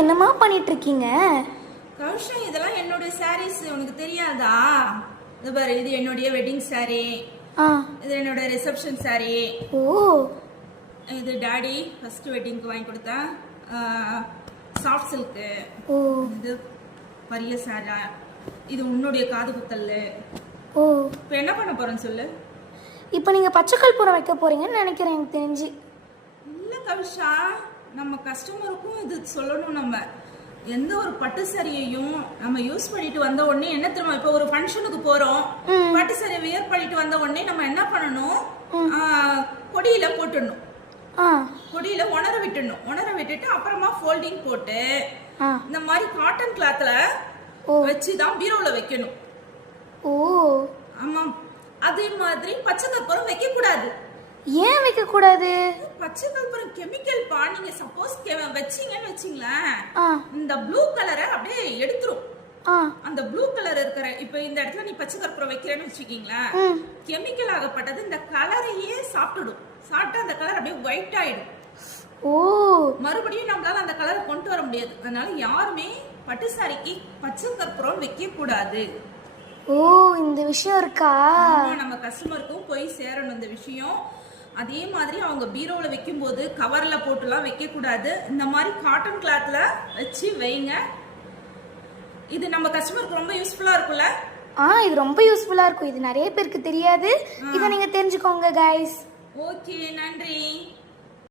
என்னமா பண்ணிட்டு இருக்கீங்க? கௌஷா, இதெல்லாம் என்னுடைய சாரீஸ், உனக்கு தெரியாதா? இது பாரு, இது என்னுடைய வெட்டிங் சாரி. இது என்னோட ரிசப்ஷன் சாரி. ஓ, இது டாடி ஃபர்ஸ்ட் வெட்டிங்க்கு வாங்கி கொடுத்தா சாஃப்ட் சில்க். ஓ, இது பரிய சாரா. இது உன்னுடைய காது குத்தல். ஓ, இப்போ என்ன பண்ண போறேன்னு சொல்லு. இப்போ நீங்க பச்சை கற்பூரம் வைக்க போறீங்கன்னு நினைக்கிறேன் எனக்கு தெரிஞ்சு. இல்ல கௌஷா, நம்ம கஸ்டமருக்கும் இது சொல்லணும். நம்ம எந்த ஒரு பட்டு சாரியையும் நம்ம யூஸ் பண்ணிட்டு வந்த உடனே என்ன தெரியுமா, இப்போ ஒரு ஃபங்க்ஷனுக்கு போறோம், பட்டு சாரியை வியர் பண்ணிட்டு வந்த உடனே நம்ம என்ன பண்ணணும், கொடியில போட்டுடணும். கொடியில உணர விட்டுட்டு அப்புறமா ஃபோல்டிங் போட்டு இந்த மாதிரி காட்டன் கிளாத்ல வச்சுதான் பீரோல வைக்கணும். ஓ ஆமா, அதே மாதிரி பச்சை கற்பூரம் வைக்க கூடாது. ஏன் வைக்க கூடாது? பச்சை கற்பூரம் கெமிக்கல் பா. நீங்க சப்போஸ் வச்சீங்கன்னு வச்சீங்களேன், இந்த ப்ளூ கலரை அப்படியே எடுத்துரும். அந்த ப்ளூ கலர் இருக்கிற இப்ப இந்த இடத்துல நீ பச்சை கற்பூரம் வைக்கிறேன்னு வச்சுக்கீங்களேன், கெமிக்கல் ஆகப்பட்டது இந்த கலரையே சாப்பிட்டுடும். சாப்பிட்டு அந்த கலர் அப்படியே ஒயிட் ஆயிடும். ஓ, மறுபடியும் நம்மளால அந்த கலரை கொண்டு வர முடியாது. அதனால யாருமே பட்டு சாரிக்கு பச்சை கற்பூரம் வைக்க கூடாது. ஓ, இந்த விஷயம் இருக்கா? நம்ம கஸ்டமருக்கும் போய் சேரணும் இந்த விஷயம். அதே மாதிரி அவங்க பீரோல வைக்கும் போது கவர்ல போட்டுலாம் வைக்க கூடாது. இந்த மாதிரி காட்டன் கிளாத்ல வச்சு வைங்க. இது நம்ம கஸ்டமருக்கு ரொம்ப யூஸ்ஃபுல்லா இருக்கும்ல? இது ரொம்ப யூஸ்ஃபுல்லா இருக்கும். இது நிறைய பேருக்கு தெரியாது. இதை நீங்க தெரிஞ்சுக்கோங்க கைஸ். ஓகே, நன்றி.